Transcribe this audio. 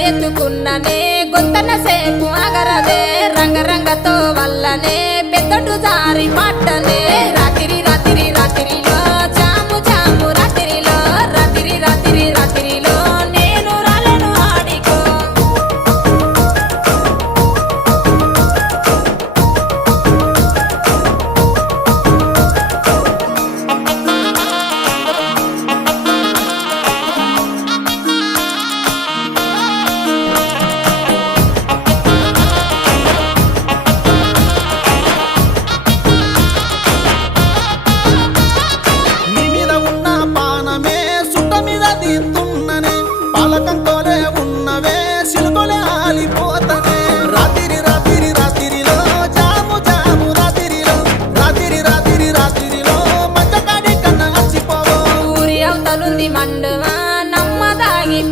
ఎత్తుకున్ననే గొంతన సేపు అగరదే రంగరంగతో వల్లనే పెద్దటు జారి పట్టనే రాత్రి రాత్రి రాత్రిలో జాము జాము రాత్రిలో రాత్రి రాత్రి రాత్రిలో నేను రాలను ఆడికో నీ మీద ఉన్న పానమే సుట్ట మీద తీస్తున్ననే పాలకంతో